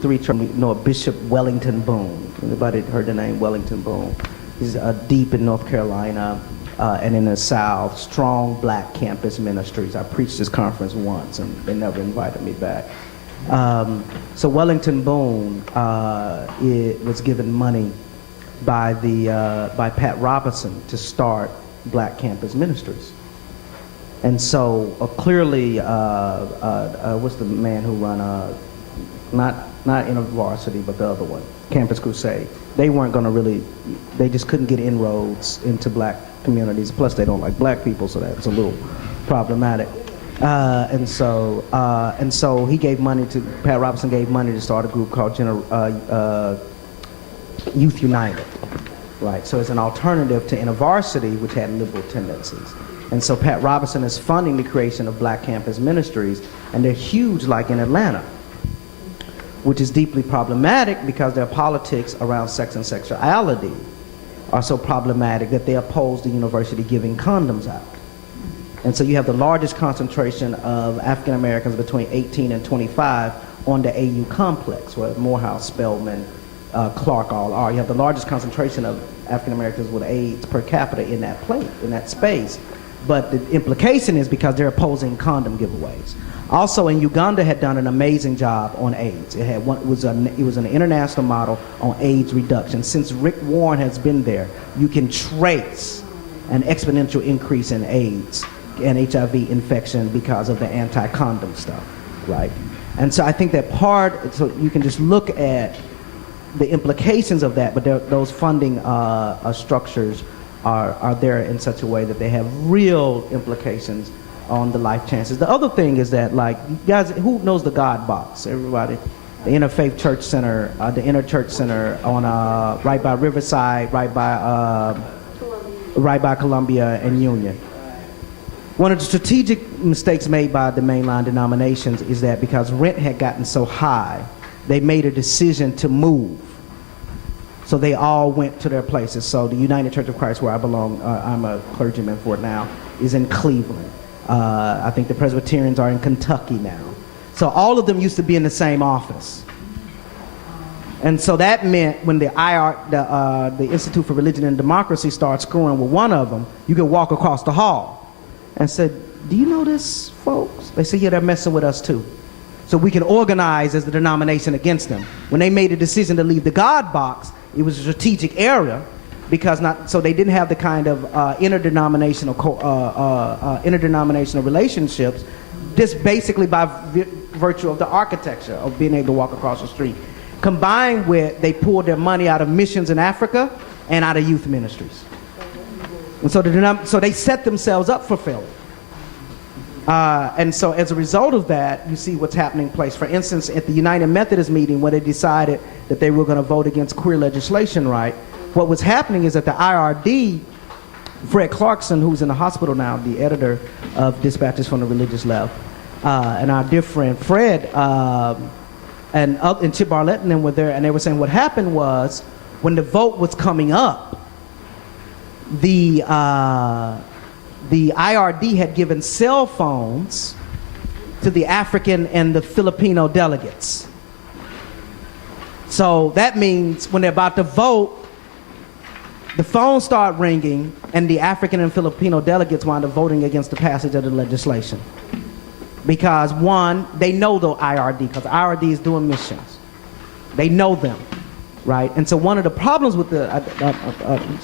three churches. You know, Bishop Wellington Boone. Anybody heard the name Wellington Boone? He's deep in North Carolina and in the South. Strong black campus ministries. I preached this conference once, and they never invited me back. So Wellington Boone was given money by Pat Robertson to start black campus ministries. And so clearly, what's the man who run, not InterVarsity, but the other one, Campus Crusade. They weren't going to really, they just couldn't get inroads into black communities. Plus, they don't like black people, so that's a little problematic. And so he gave money to, Pat Robertson gave money to start a group called Youth United, right? So it's an alternative to InterVarsity, which had liberal tendencies. And so Pat Robertson is funding the creation of black campus ministries, and they're huge, like in Atlanta, which is deeply problematic because their politics around sex and sexuality are so problematic that they oppose the university giving condoms out. And so you have the largest concentration of African Americans between 18 and 25 on the AU complex, where Morehouse, Spelman, Clark all are. You have the largest concentration of African Americans with AIDS per capita in that space. But the implication is because they're opposing condom giveaways. Also, in Uganda had done an amazing job on AIDS. It was an international model on AIDS reduction. Since Rick Warren has been there, you can trace an exponential increase in AIDS and HIV infection because of the anti-condom stuff, right? And so I think that so you can just look at the implications of that, but those funding structures are there in such a way that they have real implications on the life chances. The other thing is that, like, guys, who knows the God Box? Everybody? The Interfaith Church Center, the Inner Church Center on right by Riverside, right by Columbia and Union. One of the strategic mistakes made by the mainline denominations is that because rent had gotten so high, they made a decision to move. So they all went to their places. So the United Church of Christ, where I belong, I'm a clergyman for it now, is in Cleveland. I think the Presbyterians are in Kentucky now. So all of them used to be in the same office. And so that meant when the Institute for Religion and Democracy started screwing with one of them, you could walk across the hall and said, "Do you know this, folks?" They said, "Yeah, they're messing with us too." So we can organize as the denomination against them. When they made a decision to leave the God Box, it was a strategic error because so they didn't have the kind of interdenominational relationships, just basically by virtue of the architecture of being able to walk across the street. Combined with, they pulled their money out of missions in Africa and out of youth ministries. And so they set themselves up for failure. And so as a result of that, you see what's happening in place. For instance, at the United Methodist meeting, when they decided that they were going to vote against queer legislation, right, what was happening is that the IRD, Fred Clarkson, who's in the hospital now, the editor of Dispatches from the Religious Left, and our dear friend Fred, and Chip Bartlett and them were there, and they were saying what happened was, when the vote was coming up, the IRD had given cell phones to the African and the Filipino delegates. So that means when they're about to vote, the phones start ringing, and the African and Filipino delegates wind up voting against the passage of the legislation. Because one, they know the IRD, because the IRD is doing missions. They know them, right? And so one of the problems with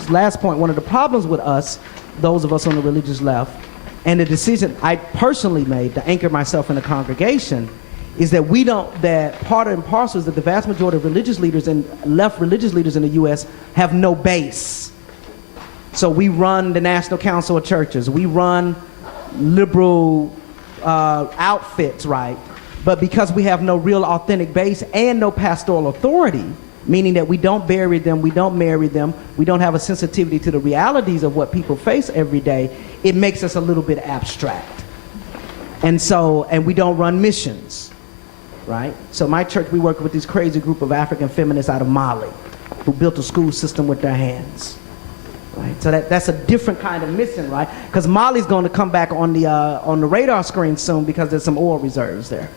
last point, one of the problems with us, those of us on the religious left, and the decision I personally made to anchor myself in the congregation, is that that part and parcel is that the vast majority of religious leaders and left religious leaders in the U.S. have no base. So we run the National Council of Churches, we run liberal outfits, right? But because we have no real authentic base and no pastoral authority, meaning that we don't bury them, we don't marry them, we don't have a sensitivity to the realities of what people face every day, it makes us a little bit abstract. And we don't run missions, right? So my church, we work with this crazy group of African feminists out of Mali who built a school system with their hands, right? So that's a different kind of mission, right? Because Mali's going to come back on the radar screen soon because there's some oil reserves there.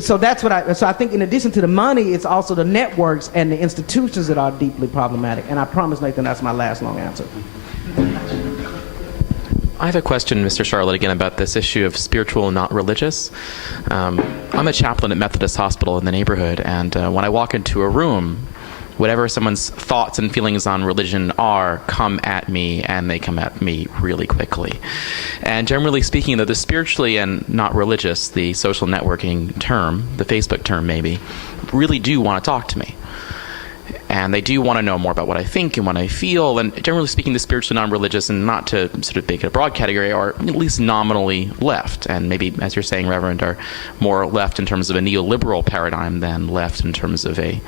So that's what I think in addition to the money, it's also the networks and the institutions that are deeply problematic. And I promise, Nathan, that's my last long answer. I have a question, Mr. Sharlett, again about this issue of spiritual and not religious. I'm a chaplain at Methodist Hospital in the neighborhood, and when I walk into a room, whatever someone's thoughts and feelings on religion are come at me, and they come at me really quickly. And generally speaking, though, the spiritually and not religious, the social networking term, the Facebook term maybe, really do want to talk to me. And they do want to know more about what I think and what I feel. And generally speaking, the spiritually non-religious, and not to sort of make it a broad category, are at least nominally left. And maybe, as you're saying, Reverend, are more left in terms of a neoliberal paradigm than left in terms of a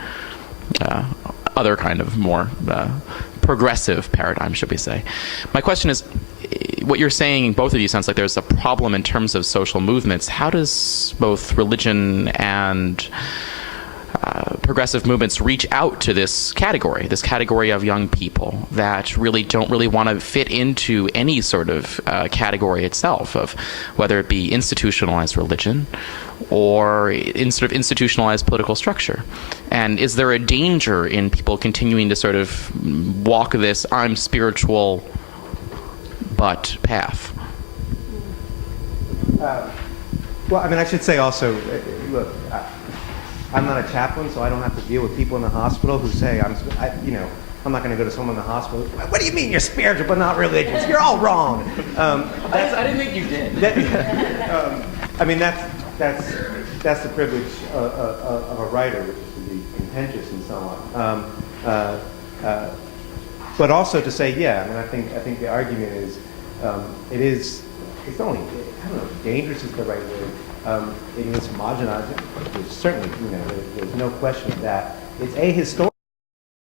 other kind of more progressive paradigm, should we say. My question is, what you're saying, both of you, sounds like there's a problem in terms of social movements. How does both religion and progressive movements reach out to this category of young people that really don't really want to fit into any sort of category itself, of whether it be institutionalized religion or in sort of institutionalized political structure? And is there a danger in people continuing to sort of walk this I'm spiritual but path? Well, I mean, I should say also, look, I'm not a chaplain, so I don't have to deal with people in the hospital who say, I'm not going to go to someone in the hospital. What do you mean you're spiritual but not religious? You're all wrong. I didn't think you did. I mean, that's the privilege of a writer, which is to be contentious and so on. But also to say, yeah, I mean, I think the argument is, it's only, I don't know if dangerous is the right word. It is homogenizing. There's certainly, there's no question of that. It's ahistorical.